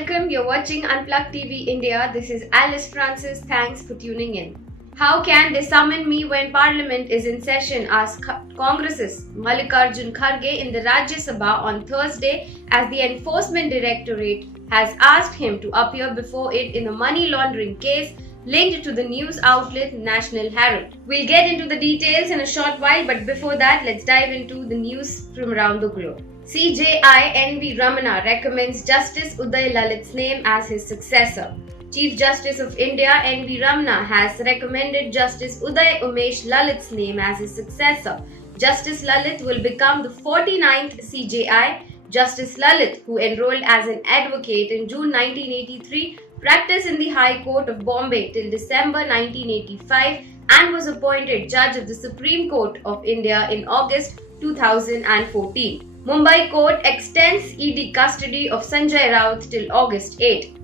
welcome. You're watching Unplugged TV India. This is Alice Francis. Thanks for tuning in. How can they summon me when Parliament is in session? Asked Congress's Mallikarjun Kharge in the Rajya Sabha on Thursday as the Enforcement Directorate has asked him to appear before it in a money laundering case linked to the news outlet National Herald. We'll get into the details in a short while, but before that, let's dive into the news from around the globe. CJI N.V. Ramana recommends Justice Uday Lalit's name as his successor. Chief Justice of India N.V. Ramana has recommended Justice Uday Umesh Lalit's name as his successor. Justice Lalit will become the 49th CJI. Justice Lalit, who enrolled as an advocate in June 1983, practiced in the High Court of Bombay till December 1985 and was appointed Judge of the Supreme Court of India in August 2014. Mumbai court extends ED custody of Sanjay Raut till August 8.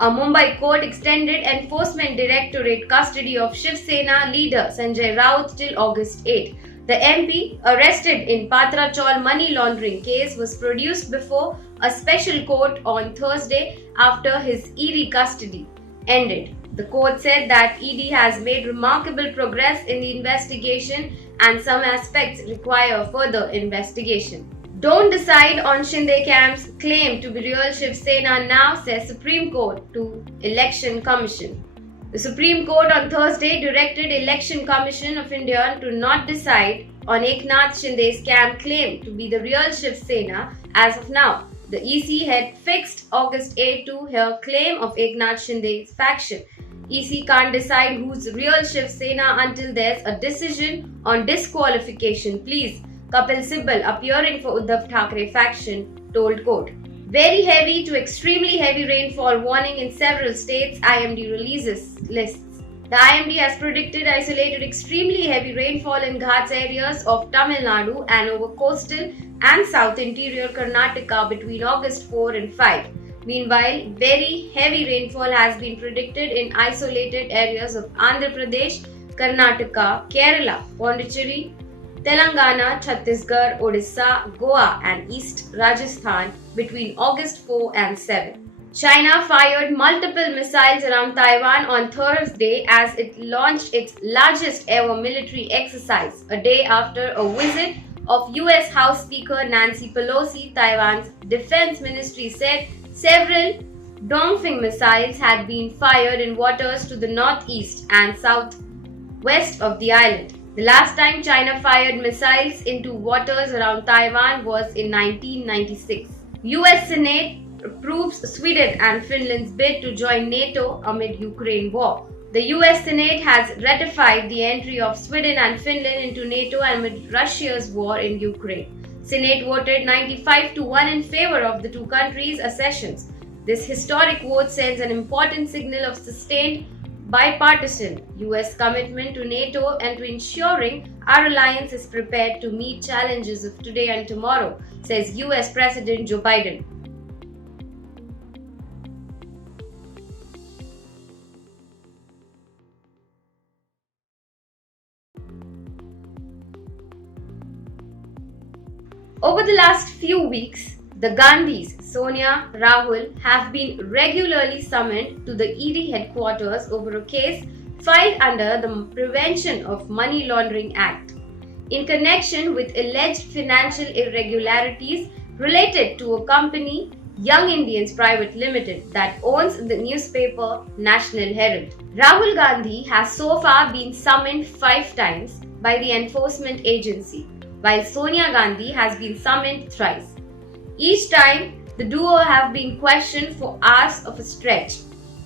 A Mumbai court extended Enforcement Directorate custody of Shiv Sena leader Sanjay Raut till August 8. The MP, arrested in Patra Chaul money laundering case, was produced before a special court on Thursday after his ED custody ended. The court said that ED has made remarkable progress in the investigation and some aspects require further investigation. Don't decide on Shinde camp's claim to be real Shiv Sena now, says Supreme Court to Election Commission. The Supreme Court on Thursday directed Election Commission of India to not decide on Eknath Shinde's camp claim to be the real Shiv Sena as of now. The EC had fixed August 8 to hear claim of Eknath Shinde's faction. EC can't decide who's real Shiv Sena until there's a decision on disqualification. Please. Kapil Sibal, appearing for Uddhav Thackeray faction, told court. Very heavy to extremely heavy rainfall warning in several states, IMD releases lists. The IMD has predicted isolated extremely heavy rainfall in Ghats areas of Tamil Nadu and over coastal and south interior Karnataka between August 4 and 5. Meanwhile, very heavy rainfall has been predicted in isolated areas of Andhra Pradesh, Karnataka, Kerala, Pondicherry, Telangana, Chhattisgarh, Odisha, Goa and East Rajasthan between August 4 and 7. China fired multiple missiles around Taiwan on Thursday as it launched its largest ever military exercise, a day after a visit of US House Speaker Nancy Pelosi. Taiwan's defense ministry said several Dongfeng missiles had been fired in waters to the northeast and southwest of the island. The last time China fired missiles into waters around Taiwan was in 1996. US Senate approves Sweden and Finland's bid to join NATO amid Ukraine war. The US Senate has ratified the entry of Sweden and Finland into NATO amid Russia's war in Ukraine. Senate voted 95-1 in favor of the two countries' accessions. This historic vote sends an important signal of sustained bipartisan US commitment to NATO and to ensuring our alliance is prepared to meet challenges of today and tomorrow, says US President Joe Biden. Over the last few weeks, the Gandhis, Sonia, Rahul, have been regularly summoned to the ED headquarters over a case filed under the Prevention of Money Laundering Act in connection with alleged financial irregularities related to a company, Young Indians Private Limited, that owns the newspaper National Herald. Rahul Gandhi has so far been summoned 5 times by the enforcement agency, while Sonia Gandhi has been summoned thrice. Each time, the duo have been questioned for hours of a stretch,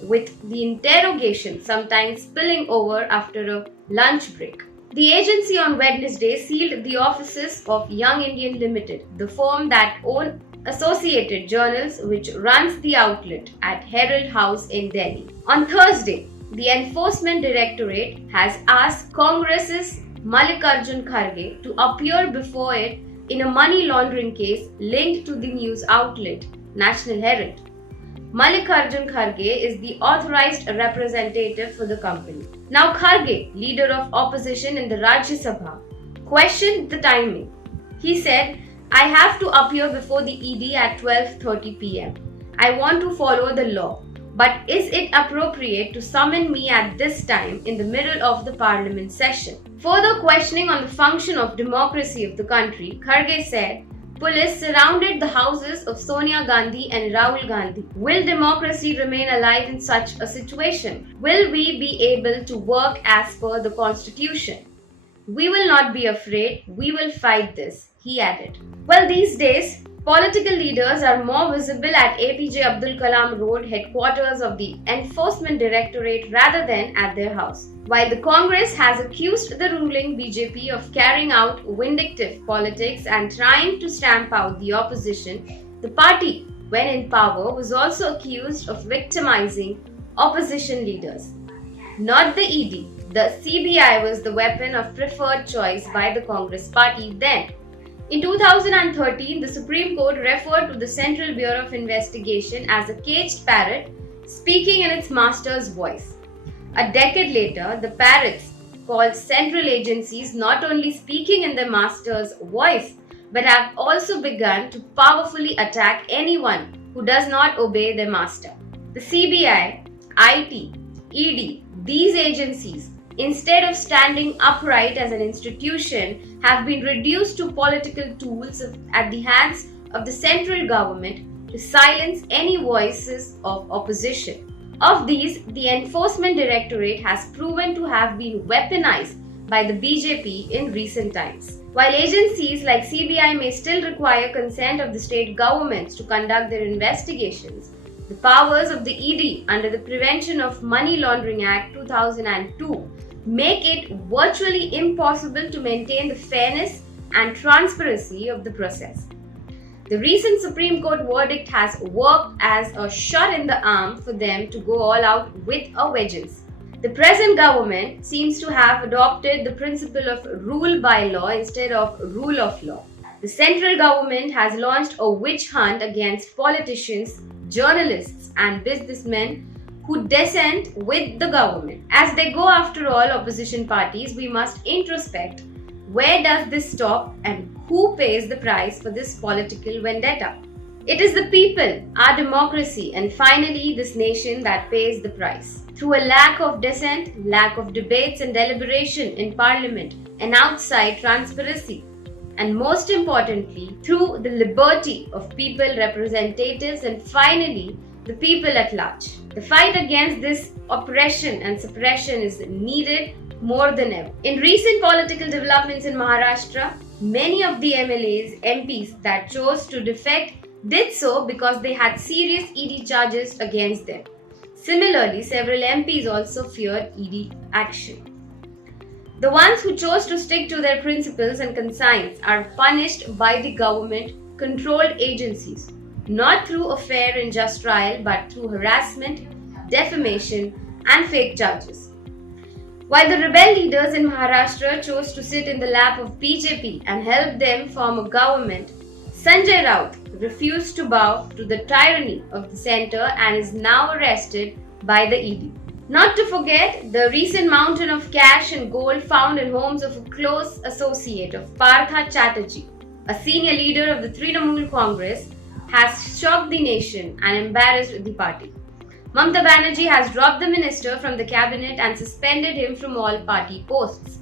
with the interrogation sometimes spilling over after a lunch break. The agency on Wednesday sealed the offices of Young Indian Limited, the firm that owns Associated Journals, which runs the outlet, at Herald House in Delhi. On Thursday, the Enforcement Directorate has asked Congress's Mallikarjun Kharge to appear before it in a money laundering case linked to the news outlet National Herald. Mallikarjun Kharge is the authorized representative for the company. Now Kharge, leader of opposition in the Rajya Sabha, questioned the timing. He said, "I have to appear before the ED at 12:30 p.m. I want to follow the law. But is it appropriate to summon me at this time in the middle of the parliament session? Further questioning on the function of democracy of the country, Kharge said, police surrounded the houses of Sonia Gandhi and Rahul Gandhi. Will democracy remain alive in such a situation? Will we be able to work as per the constitution? We will not be afraid. We will fight this, he added. Well, these days, political leaders are more visible at APJ Abdul Kalam Road, headquarters of the Enforcement Directorate, rather than at their house. While the Congress has accused the ruling BJP of carrying out vindictive politics and trying to stamp out the opposition, the party, when in power, was also accused of victimizing opposition leaders. Not the ED, the CBI was the weapon of preferred choice by the Congress party then. In 2013, the Supreme Court referred to the Central Bureau of Investigation as a caged parrot speaking in its master's voice. A decade later, the parrots called central agencies not only speaking in their master's voice but have also begun to powerfully attack anyone who does not obey their master. The CBI, IT, ED, these agencies, instead of standing upright as an institution, have been reduced to political tools at the hands of the central government to silence any voices of opposition. Of these, the Enforcement Directorate has proven to have been weaponized by the BJP in recent times. While agencies like CBI may still require consent of the state governments to conduct their investigations, the powers of the ED under the Prevention of Money Laundering Act 2002 make it virtually impossible to maintain the fairness and transparency of the process. The recent Supreme Court verdict has worked as a shot in the arm for them to go all out with a vengeance. The present government seems to have adopted the principle of rule by law instead of rule of law. The central government has launched a witch hunt against politicians, journalists, and businessmen who dissent with the government. As they go after all opposition parties, we must introspect. Where does this stop and who pays the price for this political vendetta? It is the people, our democracy, and finally this nation that pays the price. Through a lack of dissent, lack of debates and deliberation in parliament, and outside transparency, and most importantly, through the liberty of people representatives and finally the people at large. The fight against this oppression and suppression is needed more than ever. In recent political developments in Maharashtra, many of the MLAs, MPs that chose to defect did so because they had serious ED charges against them. Similarly, several MPs also feared ED action. The ones who chose to stick to their principles and conscience are punished by the government-controlled agencies, not through a fair and just trial but through harassment, defamation, and fake charges. While the rebel leaders in Maharashtra chose to sit in the lap of BJP and help them form a government, Sanjay Raut refused to bow to the tyranny of the centre and is now arrested by the ED. Not to forget the recent mountain of cash and gold found in homes of a close associate of Partha Chatterjee, a senior leader of the Trinamool Congress, has shocked the nation and embarrassed the party. Mamata Banerjee has dropped the minister from the cabinet and suspended him from all party posts.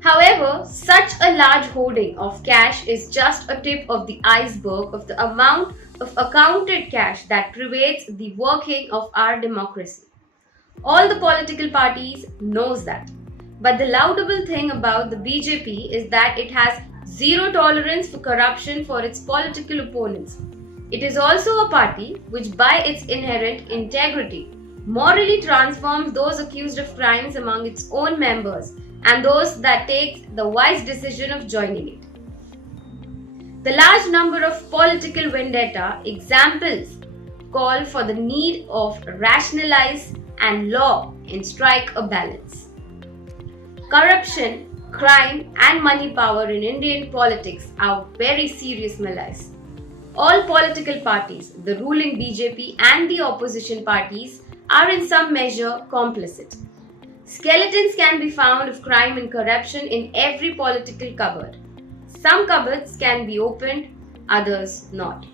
However, such a large hoarding of cash is just a tip of the iceberg of the amount of accounted cash that pervades the working of our democracy. All the political parties knows that. But the laudable thing about the BJP is that it has zero tolerance for corruption for its political opponents. It is also a party which, by its inherent integrity, morally transforms those accused of crimes among its own members and those that take the wise decision of joining it. The large number of political vendetta examples call for the need of rationalize and law and strike a balance. Corruption, crime, and money power in Indian politics are very serious malaise. All political parties, the ruling BJP and the opposition parties, are in some measure complicit. Skeletons can be found of crime and corruption in every political cupboard. Some cupboards can be opened, others not.